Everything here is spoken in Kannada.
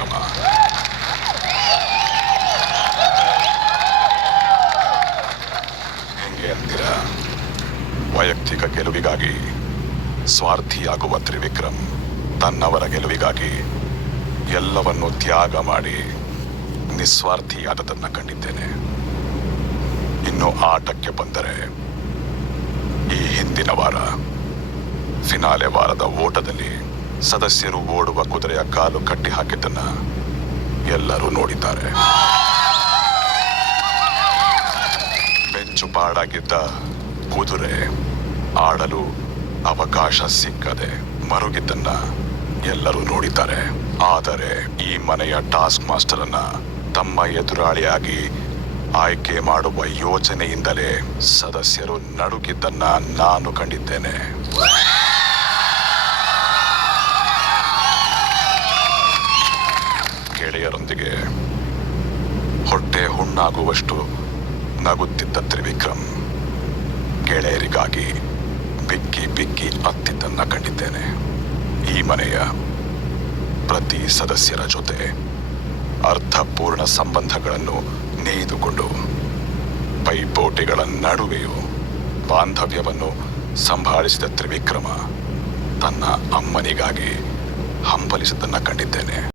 ತ್ರಿವಿಕ್ರಮ ಹೆಂಗೆ ಅಂದಿರ? ವೈಯಕ್ತಿಕ ಗೆಲುವಿಗಾಗಿ ಸ್ವಾರ್ಥಿಯಾಗುವ ತ್ರಿವಿಕ್ರಮ್ ತನ್ನವರ ಗೆಲುವಿಗಾಗಿ ಎಲ್ಲವನ್ನು ತ್ಯಾಗ ಮಾಡಿ ನಿಸ್ವಾರ್ಥಿಯಾದದನ್ನ ಕಂಡಿದ್ದೇನೆ. ಇನ್ನು ಆಟಕ್ಕೆ ಬಂದರೆ ಈ ಹಿಂದಿನ ವಾರ, ಫಿನಾಲೆ ವಾರದ ಓಟದಲ್ಲಿ ಸದಸ್ಯರು ಓಡುವ ಕುದುರೆಯ ಕಾಲು ಕಟ್ಟಿ ಹಾಕಿದ್ದನ್ನ ಎಲ್ಲರೂ ನೋಡಿದ್ದಾರೆ. ಬೆಂಚು ಪಾಡಾಗಿದ್ದ ಕುದುರೆ ಆಡಲು ಅವಕಾಶ ಸಿಕ್ಕದೆ ಮರುಗಿದ್ದನ್ನ ಎಲ್ಲರೂ ನೋಡಿದ್ದಾರೆ. ಆದರೆ ಈ ಮನೆಯ ಟಾಸ್ಕ್ ಮಾಸ್ಟರ್ ಅನ್ನ ತಮ್ಮ ಎದುರಾಳಿಯಾಗಿ ಆಯ್ಕೆ ಮಾಡುವ ಯೋಚನೆಯಿಂದಲೇ ಸದಸ್ಯರು ನಡುಗಿದ್ದನ್ನ ನಾನು ಕಂಡಿದ್ದೇನೆ. ಗೆಳೆಯರೊಂದಿಗೆ ಹೊಟ್ಟೆ ಹುಣ್ಣಾಗುವಷ್ಟು ನಗುತ್ತಿದ್ದ ತ್ರಿವಿಕ್ರಮ್ ಗೆಳೆಯರಿಗಾಗಿ ಬಿಕ್ಕಿ ಬಿಕ್ಕಿ ಅತ್ತಿದ್ದನ್ನ ಕಂಡಿದ್ದೇನೆ. ಈ ಮನೆಯ ಪ್ರತಿ ಸದಸ್ಯರ ಜೊತೆ ಅರ್ಥಪೂರ್ಣ ಸಂಬಂಧಗಳನ್ನು ನೇಯ್ದುಕೊಂಡು ಪೈಪೋಟಿಗಳ ನಡುವೆಯೂ ಬಾಂಧವ್ಯವನ್ನು ಸಂಭಾಳಿಸಿದ ತ್ರಿವಿಕ್ರಮ ತನ್ನ ಅಮ್ಮನಿಗಾಗಿ ಹಂಬಲಿಸಿದ್ದನ್ನ ಕಂಡಿದ್ದೇನೆ.